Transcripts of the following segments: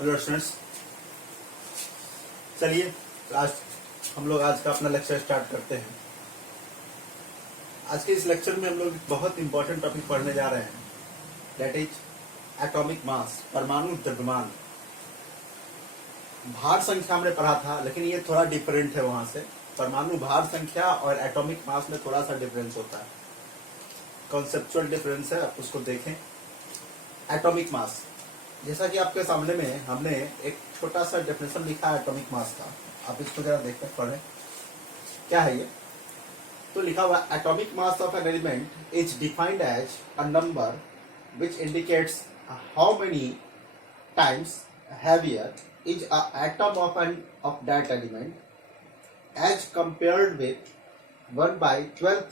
Hello students, चलिए आज हम लोग आज का अपना लेक्चर स्टार्ट करते हैं। आज के इस लेक्चर में हम लोग बहुत इंपॉर्टेंट टॉपिक पढ़ने जा रहे हैं, दैट इज एटॉमिक मास, परमाणु द्रव्यमान। भार संख्या हमने पढ़ा था, लेकिन ये थोड़ा डिफरेंट है वहां से। परमाणु भार संख्या और एटॉमिक मास में थोड़ा सा डिफरेंस होता है, कॉन्सेप्चुअल डिफरेंस है, आप उसको देखें। एटॉमिक मास, जैसा कि आपके सामने में हमने एक छोटा सा डेफिनेशन लिखा है एटॉमिक मास का, आप इसको जरा देख कर पढ़ें क्या है ये। तो लिखा हुआ atomic mass of an element is defined as a number which indicates how many times heavier is a atom of that element as compared with 1/12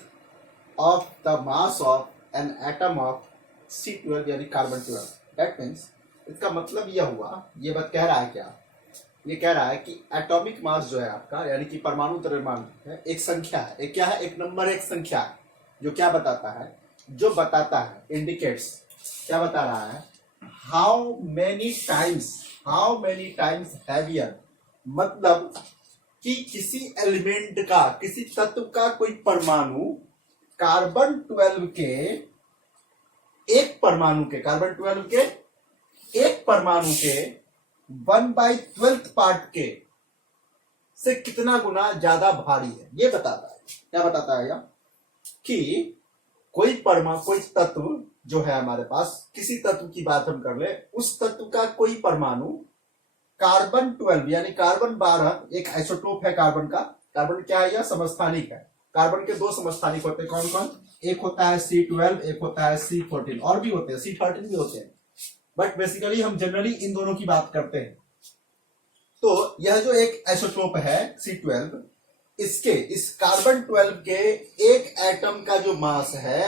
of the mass of an atom of C12 यानी carbon 12। That means, इसका मतलब यह हुआ, ये बात कह रहा है क्या, ये कह रहा है कि एटॉमिक मास जो है आपका, यानी कि परमाणु द्रव्यमान है, एक संख्या है, एक क्या है, एक नंबर, एक संख्या है, जो क्या बताता है, जो बताता है, इंडिकेट्स, क्या बता रहा है, हाउ मेनी टाइम्स हैवियर, मतलब कि किसी एलिमेंट का, किसी तत्व का कोई परमाणु कार्बन 12 के एक परमाणु के, कार्बन 12 के एक परमाणु के 1/12 पार्ट के से कितना गुना ज्यादा भारी है, ये बताता है। क्या बताता है यह, कि कोई तत्व जो है हमारे पास, किसी तत्व की बात हम कर ले, उस तत्व का कोई परमाणु कार्बन 12 यानी कार्बन 12, एक आइसोटोप है कार्बन का। कार्बन क्या है, यह समस्थानिक है। कार्बन के दो समस्थानिक होते हैं, कौन कौन, एक होता है C12, एक होता है C14, और भी होते हैं, C13 भी होते हैं, बट बेसिकली हम जनरली इन दोनों की बात करते हैं। तो यह जो एक आइसोटोप है C12, इसके, इस कार्बन 12 के एक एटम का जो मास है,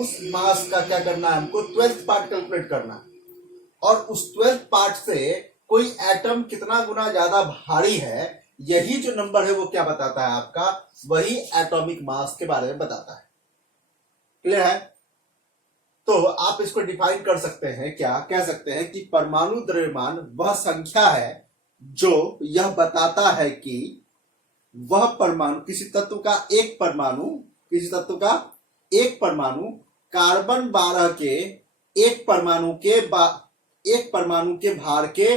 उस मास का क्या करना है हमको, 12th पार्ट कैलकुलेट करना है, और उस 12th पार्ट से कोई एटम कितना गुना ज्यादा भारी है, यही जो नंबर है वो क्या बताता है आपका, वही एटॉमिक मास के बारे में बताता है। क्लियर है? तो आप इसको डिफाइन कर सकते हैं, क्या कह सकते हैं कि परमाणु द्रव्यमान वह संख्या है जो यह बताता है कि वह परमाणु, किसी तत्व का एक परमाणु कार्बन 12 के एक परमाणु के भार के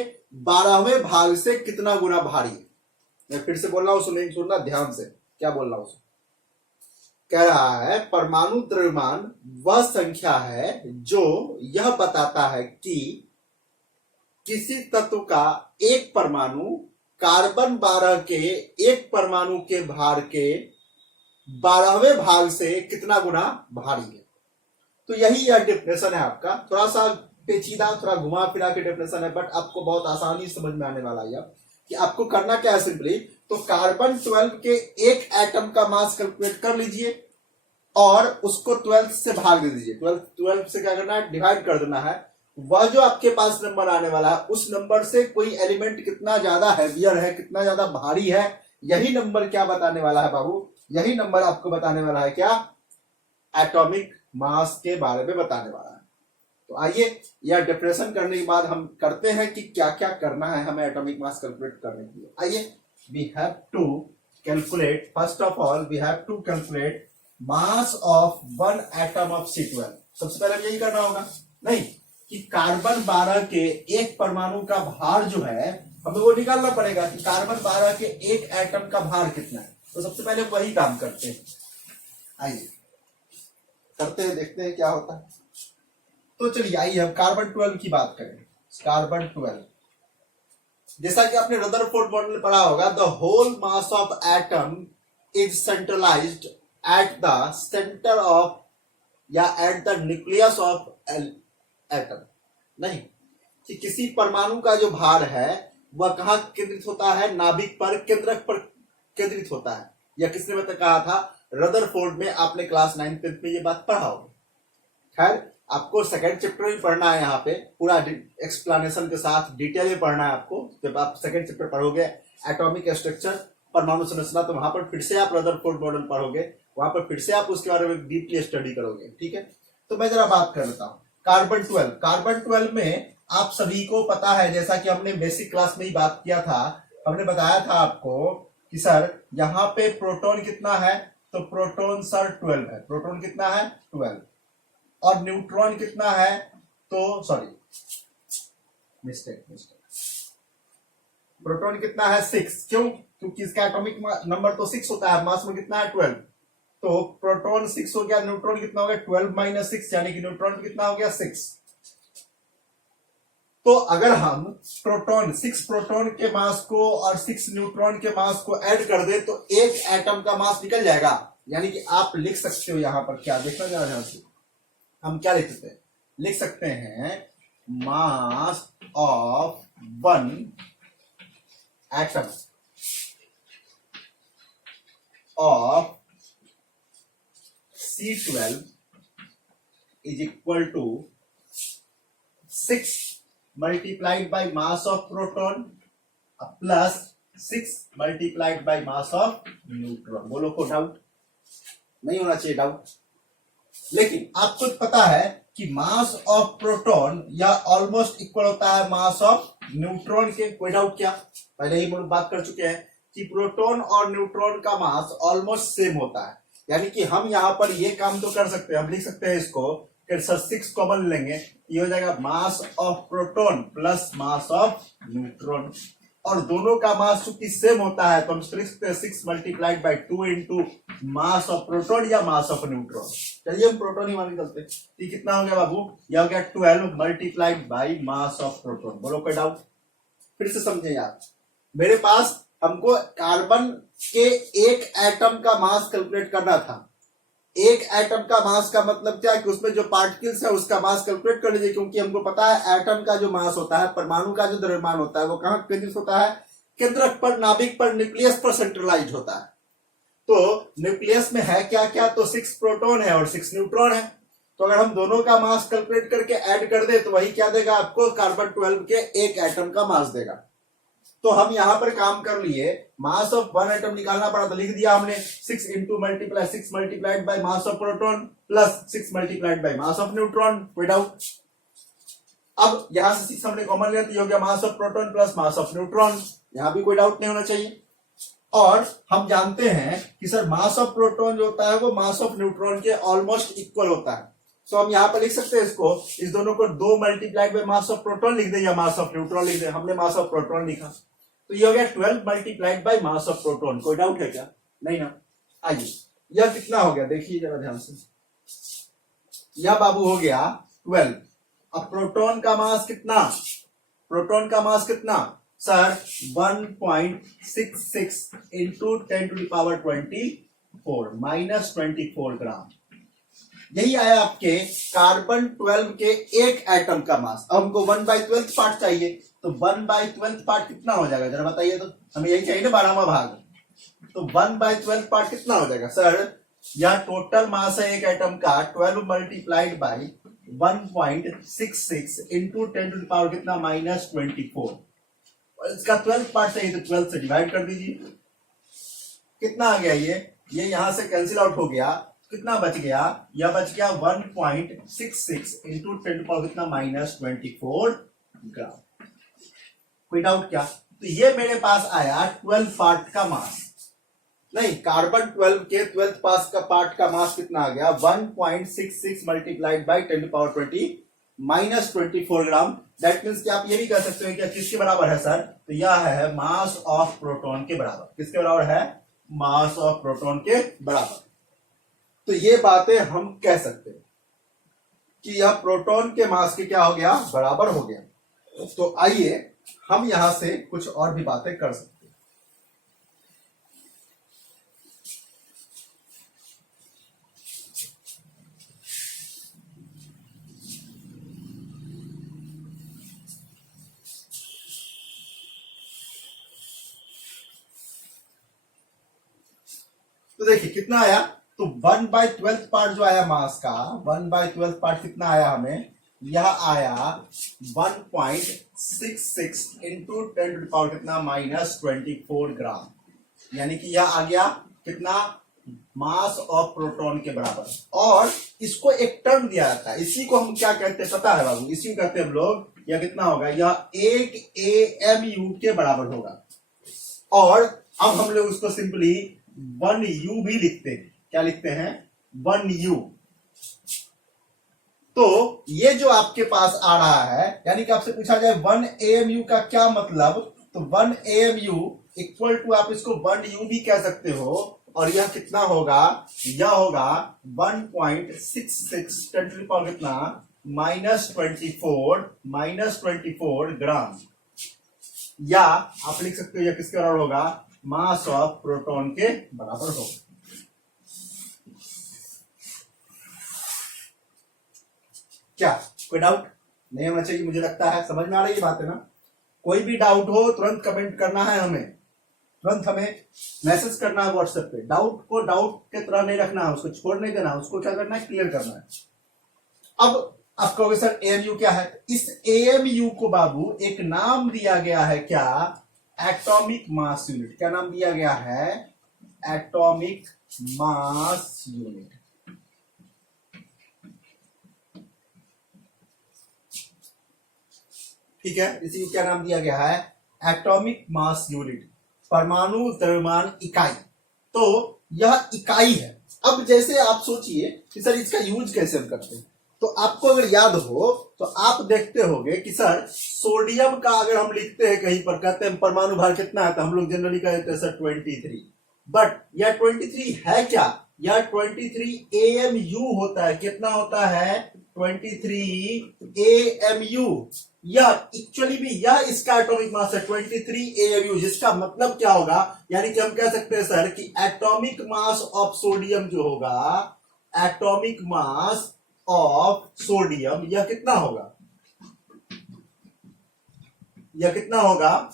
12वें भाग से कितना गुना भारी है। मैं फिर से बोल रहा हूं, सुनना ध्यान से, क्या बोल रहा हूं। कह रहा है परमाणु द्रव्यमान वह संख्या है जो यह बताता है कि किसी तत्व का एक परमाणु कार्बन 12 के एक परमाणु के भार के 12वें भाग से कितना गुना भारी है। तो यही यह डेफिनेशन है आपका, थोड़ा सा पेचीदा, थोड़ा घुमा फिरा के डेफिनेशन है, बट आपको बहुत आसानी समझ में आने वाला है कि आपको करना क्या है। सिंपली तो कार्बन 12 के एक एटम का मास कैलकुलेट कर लीजिए और उसको 12 से भाग दे दीजिए। 12 से क्या करना है, डिवाइड कर देना है। वह जो आपके पास नंबर आने वाला है, उस नंबर से कोई एलिमेंट कितना ज्यादा हैवियर है, कितना ज्यादा भारी है, यही नंबर क्या बताने वाला है बाबू, यही नंबर आपको बताने वाला है क्या, एटॉमिक मास के बारे में बताने वाला है। तो आइए यह डेफिनेशन करने के बाद हम करते हैं कि क्या क्या करना है हमें एटॉमिक मास कैलकुलेट करने के लिए। आइए, we have to calculate, first of all we have to calculate mass of one atom of C12। सबसे पहले यही करना होगा, नहीं कि कार्बन 12 के एक परमाणु का भार जो है, हमें वो निकालना पड़ेगा कि कार्बन 12 के एक एटम का भार कितना है। तो सबसे पहले वही काम करते हैं, आइए करते हैं, देखते हैं क्या होता है। तो चलिए आइए हम कार्बन 12 की बात करें। कार्बन 12, जैसा कि आपने रदरफोर्ड मॉडल में पढ़ा होगा, the whole mass of atom is centralised at the centre of या at the nucleus of atom. नहीं कि किसी परमाणु का जो भार है वह कहां केंद्रित होता है, नाभिक पर, केंद्रक पर केंद्रित होता है। यह किसने मतलब कहा था, रदरफोर्ड में। आपने क्लास 9th में ये बात पढ़ा होगा। खैर, आपको सेकंड चैप्टर में पढ़ना है, यहाँ पे पूरा एक्सप्लेनेशन के साथ डिटेल में पढ़ना है आपको। जब आप सेकंड चैप्टर पढ़ोगे एटॉमिक स्ट्रक्चर, परमाणु संरचना, तो वहां पर फिर से आप रदरफोर्ड मॉडल पढ़ोगे, वहां पर फिर से आप उसके बारे में डीपली स्टडी करोगे। ठीक है, तो मैं जरा बात कर लेता हूं कार्बन 12 में आप सभी को पता है, जैसा कि हमने बेसिक क्लास में ही बात किया था, हमने बताया था आपको कि सर यहाँ पे प्रोटॉन कितना है, तो प्रोटॉन सर 12 है। प्रोटॉन कितना है 12, और न्यूट्रॉन कितना है, तो सॉरी मिस्टेक, प्रोटॉन कितना है 6। क्यों? क्योंकि इसका एटॉमिक नंबर तो 6 होता है, मास में कितना है 12, तो प्रोटॉन 6 हो गया, न्यूट्रॉन कितना हो गया 12 माइनस 6, यानी कि न्यूट्रॉन कितना हो गया 6। तो अगर हम प्रोटॉन 6 प्रोटॉन के मास को और 6 न्यूट्रॉन के मास को ऐड कर दे तो एक एटम का मास निकल जाएगा। यानी कि आप लिख सकते हो यहां पर, क्या देखना जरा ध्यान से, हम क्या लिख सकते हैं, लिख सकते हैं मास of one atom of C12 is equal to 6 multiplied by mass of proton plus 6 multiplied by mass of neutron। बोलो को डाउट नहीं होना चाहिए डाउट। लेकिन आपको पता है कि मास ऑफ प्रोटॉन या ऑलमोस्ट इक्वल होता है मास ऑफ न्यूट्रॉन के, कोई डाउट क्या? पहले ही हम बात कर चुके हैं कि प्रोटॉन और न्यूट्रॉन का मास ऑलमोस्ट सेम होता है। यानी कि हम यहां पर ये काम तो कर सकते हैं, हम लिख सकते हैं इसको कि सर 6 कॉमन लेंगे, ये हो जाएगा mass of proton plus mass of neutron, और दोनों का मास चूंकि सेम होता है तो हम लिख सकते हैं 6 multiplied by 2 into mass of proton या मास ऑफ न्यूट्रॉन। चलिए हम प्रोटॉन ही मान के चलते हैं। ये कितना हो गया बाबू? यह हो गया 12 multiplied by mass of proton. बोलो कोई डाउट? फिर से समझे यार, मेरे पास हमको कार्बन के एक एटम का मास कैलकुलेट करना था। एक एटम का मास का मतलब क्या, कि उसमें जो पार्टिकल्स है उसका मास कैलकुलेट कर लीजिए, क्योंकि हमको पता है एटम का जो मास होता है, परमाणु का जो द्रव्यमान होता है, वो कहां केंद्रित होता है? केंद्रक पर, नाभिक पर, न्यूक्लियस पर सेंट्रलाइज होता है। तो न्यूक्लियस में है क्या क्या, तो 6 प्रोटॉन है और 6 न्यूट्रॉन है। तो अगर हम दोनों का मास कैलकुलेट करके ऐड कर दे तो वही क्या देगा आपको? कार्बन 12 के एक एटम का मास देगा। तो हम यहां पर काम कर लिए, मास ऑफ वन एटम निकालना पड़ा तो लिख दिया हमने 6 into multiply 6 multiplied by mass of proton plus 6 multiplied by mass of neutron. कोई डाउट? अब यहां से 6 हमने कॉमन लिया तो हो गया mass of proton plus mass of neutron. यहां भी कोई डाउट नहीं होना चाहिए। और हम जानते हैं कि सर मास ऑफ प्रोटॉन जो होता है वो मास ऑफ न्यूट्रॉन के ऑलमोस्ट इक्वल होता है। तो हम यहां पर लिख सकते हैं इसको, इस दोनों को 2 multiplied by mass of proton लिख दे या मास ऑफ न्यूट्रॉन लिख दे। हमने मास ऑफ प्रोटॉन लिखा तो ये हो गया 12 multiplied by mass of proton. कोई डाउट है क्या? नहीं ना। आइए यह कितना हो गया देखिए जरा ध्यान से, यह बाबू हो गया 12। अब प्रोटॉन का मास कितना? प्रोटॉन का मास कितना sir? 1.66 into 10 to the power 24 minus 24 gram. यही आया आपके कार्बन 12 के एक एटम का मास। अब हमको 1/12 पार्ट चाहिए, तो 1/12 पार्ट कितना हो जाएगा जरा बताइए? तो हमें यही चाहिए ना 12वां भाग। तो 1/12 पार्ट कितना हो जाएगा सर? यह टोटल मास है एक एटम का 12 multiplied by 1.66 into 10 to the power कितना? माइनस 24। और इसका 12 पार्ट चाहिए तो 12 से डिवाइड कर दीजिए। कितना आ गया? ये यहां से कैंसिल आउट हो गया। कितना बच गया? यह बच गया 1.66 इंटू 10 पावर कितना? माइनस 24 ग्राम। कोई डाउट क्या? तो ये मेरे पास आया 12 पार्ट का मास। नहीं, कार्बन 12 के 12th पास का पार्ट का मास कितना आ गया? 1.66 multiplied by 10 power 20 minus 24 gram. That means कि आप ये भी कह सकते हो कि किसके बराबर है सर? तो यह है मास ऑफ प्रोटॉन के बराबर। किसके बराबर है? मास ऑफ प्रोटॉन के बराबर। तो ये बातें हम कह सकते हैं कि यह प्रोटॉन के मास के क्या हो गया? बराबर हो गया। तो आइए हम यहां से कुछ और भी बातें कर सकते हैं। तो देखिए कितना आया? तो 1/12 पार्ट जो आया मास का, 1/12 पार्ट कितना आया हमें? यह आया 1.66 इंटू 10 टू द पावर कितना? माइनस 24 ग्राम। यानी कि यह आ गया कितना? मास ऑफ प्रोटॉन के बराबर। और इसको एक टर्म दिया जाता है, इसी को हम क्या कहते हैं पता है बाबू, इसी को कहते हैं हम लोग, यह कितना होगा, यह 1 AMU के बराबर होगा। और अब हम लोग उसको सिंपली 1U भी लिखते हैं। क्या लिखते हैं? 1U। तो ये जो आपके पास आ रहा है, यानी कि आपसे पूछा जाए 1 AMU का क्या मतलब, तो 1 AMU इक्वल टू आप इसको 1U भी कह सकते हो। और यह कितना होगा? यह होगा 1.66 10 टू द पावर कितना, -24 ग्राम। या आप लिख सकते हो यह किसके बराबर होगा? मास ऑफ प्रोटॉन के बराबर होगा। क्या कोई डाउट नहीं होना चाहिए? मुझे लगता है समझ में आ रही है बात है ना। कोई भी डाउट हो तुरंत कमेंट करना है, हमें तुरंत हमें मैसेज करना है व्हाट्सएप पे। डाउट को डाउट के तरह नहीं रखना है, उसको छोड़ नहीं देना, उसको क्या करना है, क्लियर करना है। अब आप कहोगे सर AMU क्या है? इस AMU को बाबू एक नाम दिया गया है, क्या? Atomic mass unit. क्या नाम दिया गया है? Atomic mass unit. ठीक है, इसी को क्या नाम दिया गया है? एटॉमिक मास यूनिट, परमाणु द्रव्यमान इकाई। तो यह इकाई है। अब जैसे आप सोचिए कि सर इसका यूज कैसे हम करते हैं, तो आपको अगर याद हो तो आप देखते होंगे कि सर सोडियम का अगर हम लिखते हैं कहीं पर, कहते हैं परमाणु भार कितना है, तो हम लोग जनरली कहते हैं सर 23। बट यह 23 है क्या? यह 23 AMU होता है। कितना होता है? 23 AMU। यह एक्चुअली भी यह इसका एटॉमिक मास है 23 AMU, जिसका मतलब क्या होगा, यानी कि हम कह सकते हैं सर कि एटॉमिक मास ऑफ सोडियम जो होगा, एटॉमिक मास ऑफ सोडियम, यह कितना होगा? यह कितना होगा?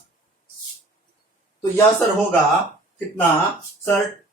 तो यह सर होगा कितना सर?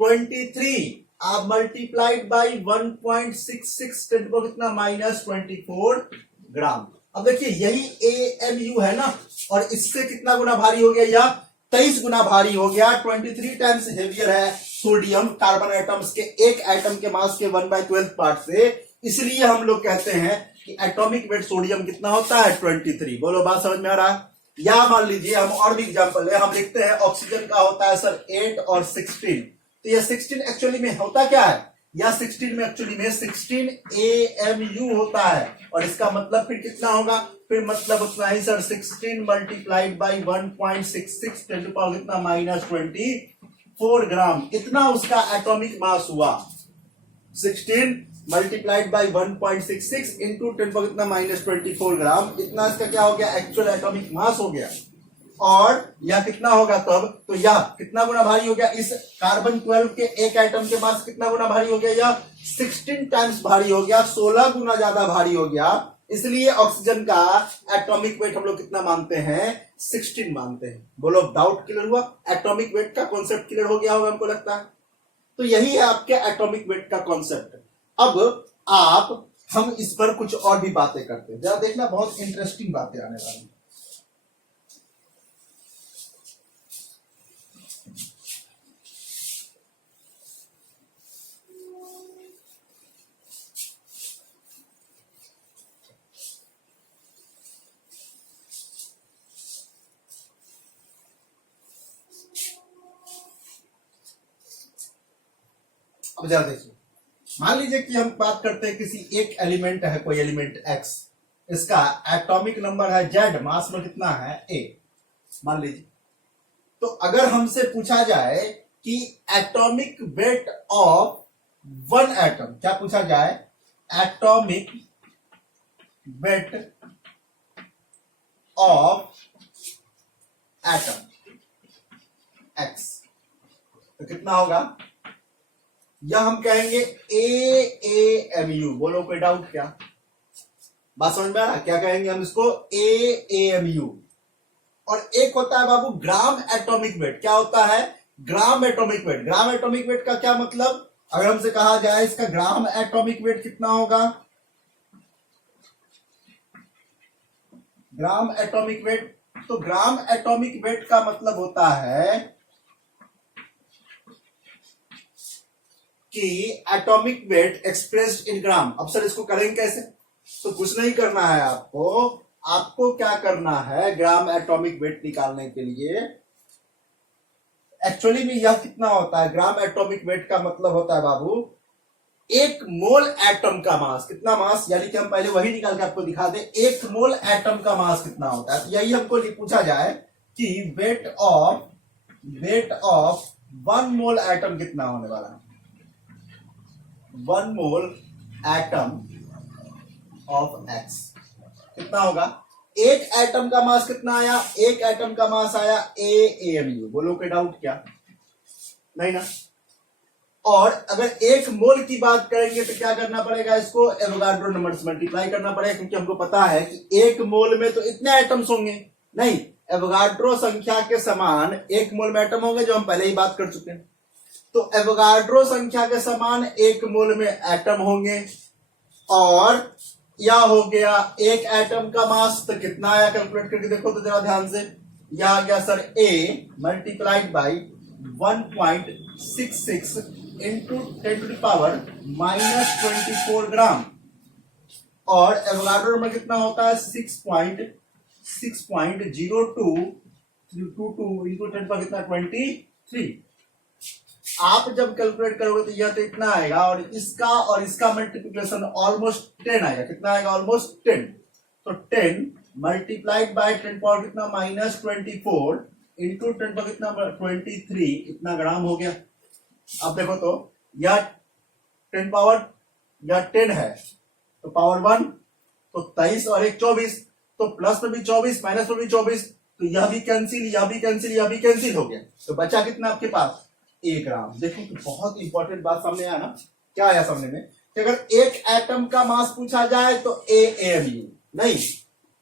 23 आप मल्टीप्लाइड बाई 1.66 कितना, -24 ग्राम। अब देखिए यही AMU है ना, और इससे कितना गुना भारी हो गया? यह 23 गुना भारी हो गया। 23 टाइम्स हेवियर है सोडियम कार्बन एटम्स के एक एटम के मास के 1/12 पार्ट से। इसलिए हम लोग कहते हैं कि एटॉमिक वेट सोडियम कितना होता है? 23। बोलो बात समझ में आ रहा है? या मान लीजिए हम और भी एग्जांपल है, हम लिखते हैं ऑक्सीजन का होता है सर 8 और 16। तो यह 16 एक्चुअली में होता क्या है? या 16 में एक्चुअली में 16 AMU होता है। और इसका मतलब फिर कितना होगा? फिर मतलब उतना ही sir, 16 multiplied by 1.66 10 to power कितना, -24 ग्राम। इतना उसका एटॉमिक मास हुआ। 16 मल्टीप्लाइड बाई 1.66 इंटू 10 पावर कितना, -24 ग्राम। इतना इसका क्या हो गया? एक्चुअल एटॉमिक मास हो गया। और यह कितना होगा तब? तो यह कितना गुना भारी हो गया? इस कार्बन 12 के एक एटम के पास कितना गुना भारी हो गया? यह 16 टाइम्स भारी हो गया, 16 गुना ज्यादा भारी हो गया। इसलिए ऑक्सीजन का एटॉमिक वेट हम लोग कितना मानते हैं? 16 मानते हैं। बोलो डाउट क्लियर हुआ? एटॉमिक वेट का कॉन्सेप्ट क्लियर हो गया होगा हमको लगता है। तो यही है आपके एटॉमिक वेट का कॉन्सेप्ट। अब हम इस पर कुछ और भी बातें करते हैं, जरा देखना, बहुत इंटरेस्टिंग बातें आने वाली। अब जरा देखिए, मान लीजिए कि हम बात करते हैं किसी एक एलिमेंट है, कोई एलिमेंट X, इसका एटॉमिक नंबर है Z, मास में कितना है A, मान लीजिए। तो अगर हमसे पूछा जाए कि atomic weight of one atom, क्या पूछा जाए? Atomic weight of atom X, तो कितना होगा? या हम कहेंगे AAMU। बोलो कोई डाउट क्या? बात समझ में आ रहा? क्या कहेंगे हम इसको? AAMU। और एक होता है बाबू ग्राम एटॉमिक वेट। क्या होता है? Gram atomic weight. Gram atomic weight का क्या मतलब? अगर हमसे कहा जाए इसका ग्राम एटॉमिक वेट कितना होगा? ग्राम एटॉमिक वेट, तो ग्राम एटॉमिक वेट का मतलब होता है कि एटॉमिक वेट एक्सप्रेस्ड इन ग्राम। अब सर इसको करेंगे कैसे? तो कुछ नहीं करना है आपको क्या करना है, ग्राम एटॉमिक वेट निकालने के लिए एक्चुअली में यह कितना होता है, ग्राम एटॉमिक वेट का मतलब होता है बाबू एक मोल एटम का मास। कितना मास, यानी कि हम पहले वही निकाल के आपको दिखा दें, एक मोल एटम का मास कितना होता है। तो यही हमको पूछा जाए कि वेट ऑफ 1 मोल एटम कितना होने वाला है। 1 मोल एटम ऑफ एक्स कितना होगा। एक एटम का मास कितना आया, एक एटम का मास आया AAMU। बोलो कोई डाउट क्या? नहीं ना। और अगर एक मोल की बात करेंगे तो क्या करना पड़ेगा, इसको एवोगाड्रो नंबर से मल्टीप्लाई करना पड़ेगा, क्योंकि हमको पता है कि एक मोल में तो इतने एटम्स होंगे नहीं, एवोगाड्रो संख्या के समान एक मोल में एटम होंगे, जो हम पहले ही बात कर चुके हैं। तो एवोगाड्रो संख्या के समान एक मोल में एटम होंगे, और या हो गया एक एटम का मास। तो कितना आया, कैलकुलेट करके देखो तो जरा ध्यान से। यह आ गया sir A multiplied by 1.66 into 10 to the power -24 gram. और एवोगाड्रो नंबर कितना होता है 6.0222 इंटू 10 पर कितना 23। आप जब कैलकुलेट करोगे तो यह तो इतना आएगा, और इसका मल्टीप्लिकेशन ऑलमोस्ट 10 आएगा। कितना आएगा, ऑलमोस्ट 10। तो 10 मल्टीप्लाइड बाय 10 पावर कितना -24 इंटू 10 पर कितना 23, इतना ग्राम हो गया। अब देखो तो यह 10 पावर, यह 10 है तो पावर 1 तो 23 और 1 24, तो प्लस में भी 24 माइनस में भी 24, तो यह भी कैंसिल, यह भी कैंसिल, यह भी कैंसिल हो गया। तो बचा कितना आपके पास 1 ग्राम। देखो तो बहुत इंपॉर्टेंट बात सामने आया ना। क्या आया सामने में कि अगर एक एटम का मास पूछा जाए तो AAMU, नहीं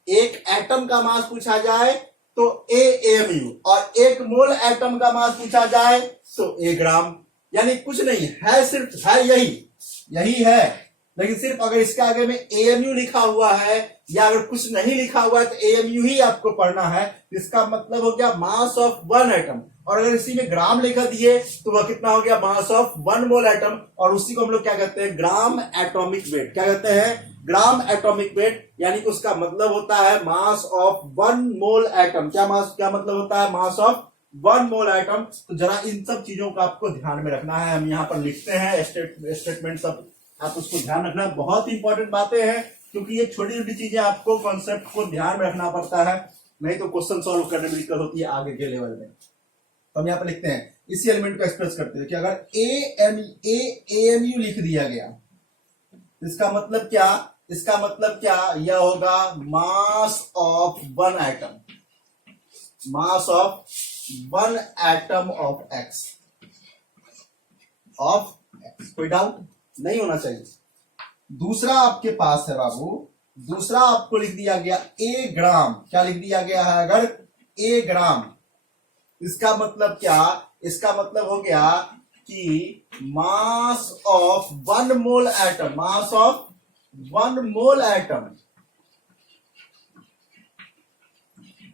एक एटम का मास पूछा जाए तो AAMU, और एक मोल एटम का मास पूछा जाए तो 1 ग्राम। यानी कुछ नहीं है, सिर्फ है यही है। लेकिन सिर्फ अगर इसके आगे में AMU लिखा हुआ है या अगर कुछ नहीं लिखा हुआ है तो AMU ही आपको पढ़ना है। इसका मतलब हो गया मास ऑफ 1 एटम, और अगर इसी में ग्राम लिखा दिए तो वह कितना हो गया, मास ऑफ 1 मोल एटम। और उसी को हम लोग क्या कहते हैं, ग्राम एटॉमिक वेट। क्या कहते हैं, ग्राम एटॉमिक वेट। यानी कि उसका मतलब होता है मास ऑफ 1 मोल एटम। क्या मतलब होता है, मास ऑफ 1 मोल एटम। तो जरा इन सब चीजों का आपको ध्यान में रखना है। हम यहाँ पर लिखते हैं स्टेटमेंट सब, आप उसको ध्यान रखना। बहुत इंपॉर्टेंट बातें हैं, क्योंकि ये छोटी छोटी चीजें आपको कॉन्सेप्ट को ध्यान में रखना पड़ता है, नहीं तो क्वेश्चन सॉल्व करने में दिक्कत होती है आगे के लेवल में। तो हम यहाँ पर लिखते हैं, इसी एलिमेंट को एक्सप्रेस करते हैं कि अगर AMU लिख दिया गया, इसका मतलब क्या, यह होगा mass of 1 atom, mass of 1 atom of x. कोई डाउट नहीं होना चाहिए। दूसरा आपके पास है बाबू, दूसरा आपको लिख दिया गया A ग्राम। क्या लिख दिया गया है, अगर A ग्राम, इसका मतलब क्या, इसका मतलब हो गया कि mass of 1 mole atom, mass of 1 mole atom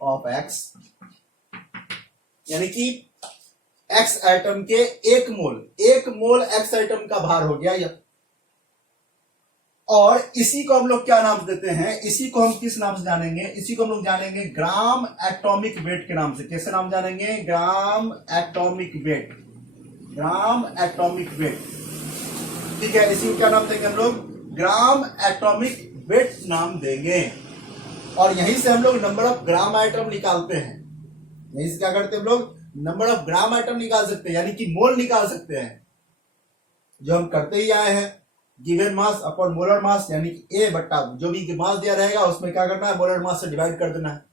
of x, यानी कि एक्स एटम के 1 मोल एक्स एटम का भार हो गया यह। और इसी को हम लोग क्या नाम देते हैं, इसी को हम किस नाम से जानेंगे, इसी को हम लोग जानेंगे ग्राम एटॉमिक वेट के नाम से। कैसे नाम जानेंगे, gram atomic weight, gram atomic weight. ठीक है, इसी को क्या नाम देंगे हम लोग, ग्राम एटॉमिक वेट नाम देंगे। और यहीं से हम लोग नंबर ऑफ ग्राम आइटम निकालते हैं। यहीं से क्या करते हैं हम लोग, नंबर ऑफ ग्राम आइटम निकाल सकते हैं, यानी कि मोल निकाल सकते हैं, जो हम करते ही आए हैं। Given mass upon molar mass, यानी कि A बट्टा जो भी मास दिया रहेगा उसमें क्या करना है, मोलर मास से डिवाइड कर देना है।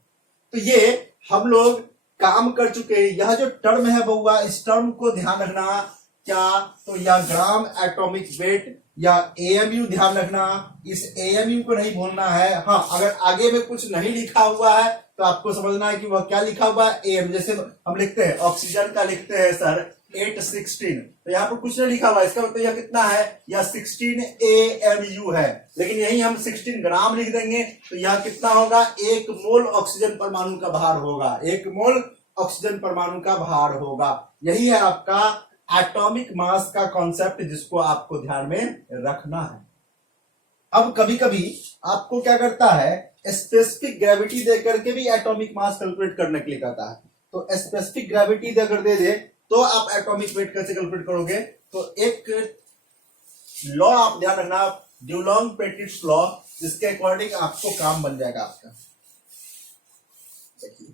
तो ये हम लोग काम कर चुके हैं। यह जो टर्म है बउआ, इस टर्म को ध्यान रखना। क्या, तो या ग्राम एटॉमिक वेट या AMU ध्यान रखना, इस AMU को नहीं भूलना है। हाँ, अगर आगे में कुछ नहीं लिखा हुआ है तो आपको समझना है कि वह क्या लिखा हुआ है, AM। जैसे हम लिखते हैं ऑक्सीजन का, लिखते हैं सर 816, तो यहाँ पर कुछ नहीं लिखा हुआ है, इसका मतलब यह कितना है, यह 16 AMU है। लेकिन यही हम 16 ग्राम लिख देंगे तो यह कितना होगा, 1 मोल ऑक्सीजन परमाणु का भार होगा, 1 मोल ऑक्सीजन परमाणु का भार होगा। यही है आपका एटॉमिक मास का कॉन्सेप्ट जिसको आपको ध्यान में रखना है। अब कभी कभी आपको क्या करता है, स्पेसिफिक ग्रेविटी दे करके भी एटॉमिक मास कैलकुलेट करने के लिए कहता है। तो स्पेसिफिक ग्रेविटी अगर दे दे तो आप एटॉमिक वेट कैसे कैलकुलेट करोगे? तो एक लॉ आप ध्यान रखना, ड्यूलॉन्ग पेटिट्स लॉ, जिसके अकॉर्डिंग आपको काम बन जाएगा आपका। देखिए,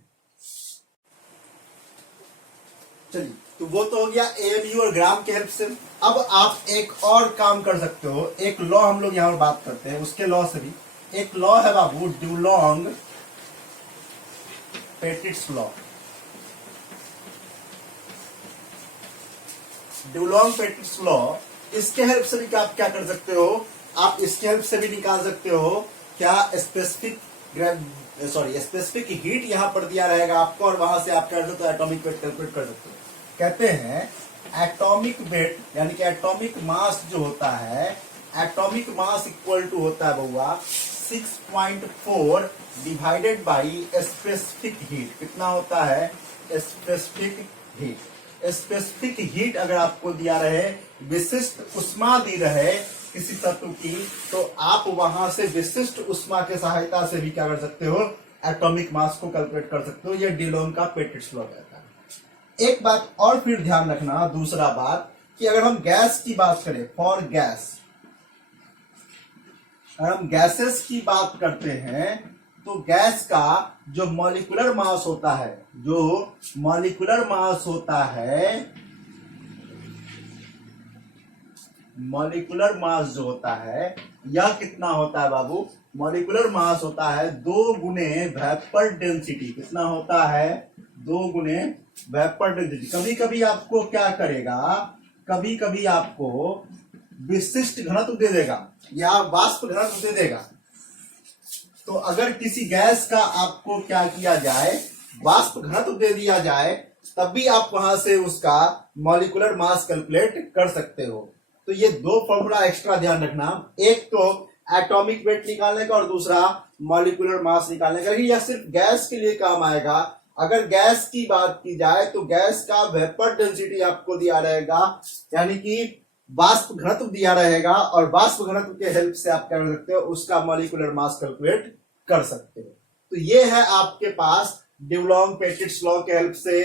चलिए, तो वो तो हो गया एएमयू और ग्राम के हेल्प से। अब आप एक और काम कर सकते हो, एक लॉ हम लोग यहां पर बात करते हैं, उसके लॉ से भी एक लॉ है बाबू, ड्यूलॉन्ग पेटिट्स लॉ। ड्यूलॉन्ग पेटिट्स लॉ, इसके हेल्प से भी आप क्या कर सकते हो, आप इसके हेल्प से भी निकाल सकते हो क्या, स्पेसिफिक हीट यहां पर दिया रहेगा आपको, और वहां से आप क्या कर सकते हो, एटॉमिक वेट कैलकुलेट कर सकते हो। कहते हैं एटॉमिक वेट यानी कि एटॉमिक मास जो होता है, एटॉमिक मास इक्वल टू होता है बउआ 6.4 डिवाइडेड बाई स्पेसिफिक हीट। कितना होता है? Specific heat. स्पेसिफिक हीट अगर आपको दिया रहे, विशिष्ट उष्मा दी रहे किसी तत्व की, तो आप वहां से विशिष्ट उष्मा के सहायता से भी क्या कर सकते हो, एटॉमिक मास को कैलकुलेट कर सकते हो। ये ड्यूलॉन्ग का पेटिट्स लॉ कहता है। एक बात और फिर ध्यान रखना, दूसरा बात, कि अगर हम गैस की बात करें, फॉर गैस, अगर हम गैसेस की बात करते हैं, तो गैस का जो मॉलिक्यूलर मास होता है, जो मॉलिक्यूलर मास होता है, मॉलिक्यूलर मास जो होता है, यह कितना होता है बाबू? मॉलिक्यूलर मास होता है 2 गुने वेपर डेंसिटी। कितना होता है? 2 गुने वेपर डेंसिटी। कभी कभी आपको क्या करेगा, कभी कभी आपको विशिष्ट घनत्व दे देगा या वाष्प घनत्व दे देगा। तो अगर किसी गैस का आपको क्या किया जाए, वाष्प घनत्व दे दिया जाए, तब भी आप वहां से उसका मॉलिक्यूलर मास कैलकुलेट कर सकते हो। तो ये 2 फॉर्मूला एक्स्ट्रा ध्यान रखना, एक तो एटॉमिक वेट निकालने का और दूसरा मॉलिक्यूलर मास निकालने का। यह सिर्फ गैस के लिए काम आएगा। अगर गैस की बात की जाए तो गैस का वेपर डेंसिटी आपको दिया रहेगा, यानी कि वाष्प घनत्व दिया रहेगा, और वाष्प घनत्व के हेल्प से आप क्या कर सकते हो, उसका मॉलिक्यूलर मास कैलकुलेट कर सकते हो। तो ये है आपके पास ड्यूलॉन्ग पेटिट्स लॉ के हेल्प से,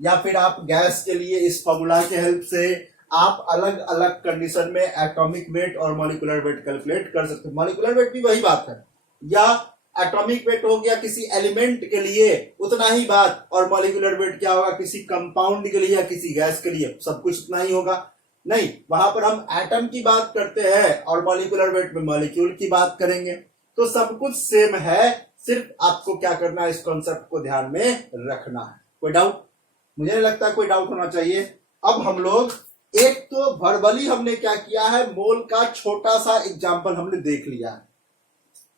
या फिर आप गैस के लिए इस फॉर्मूला के हेल्प से आप अलग अलग कंडीशन में एटॉमिक वेट और मॉलिक्यूलर वेट कैलकुलेट कर सकते हो। मॉलिक्यूलर वेट भी वही बात है, या एटॉमिक वेट हो गया किसी एलिमेंट के लिए उतना ही बात, और मॉलिक्यूलर वेट क्या होगा किसी कंपाउंड के लिए या किसी गैस के लिए, सब कुछ उतना ही होगा। नहीं, वहां पर हम एटम की बात करते हैं और मॉलिक्यूलर वेट में मॉलिक्यूल की बात करेंगे। तो सब कुछ सेम है, सिर्फ आपको क्या करना है, इस कॉन्सेप्ट को ध्यान में रखना है। कोई डाउट? मुझे नहीं लगता कोई डाउट होना चाहिए। अब हम लोग एक तो वर्बली हमने क्या किया है, मोल का छोटा सा एग्जांपल हमने देख लिया है।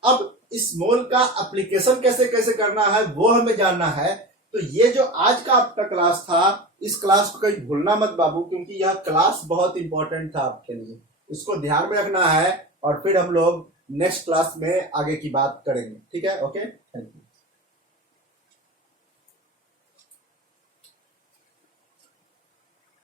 अब इस मोल का एप्लीकेशन कैसे कैसे करना है वो हमें जानना है। तो ये जो आज का आपका क्लास था, इस क्लास को कहीं भूलना मत बाबू, क्योंकि यह क्लास बहुत इंपॉर्टेंट था आपके लिए। इसको ध्यान में रखना है, और फिर हम लोग नेक्स्ट क्लास में आगे की बात करेंगे। ठीक है? Okay, thank you.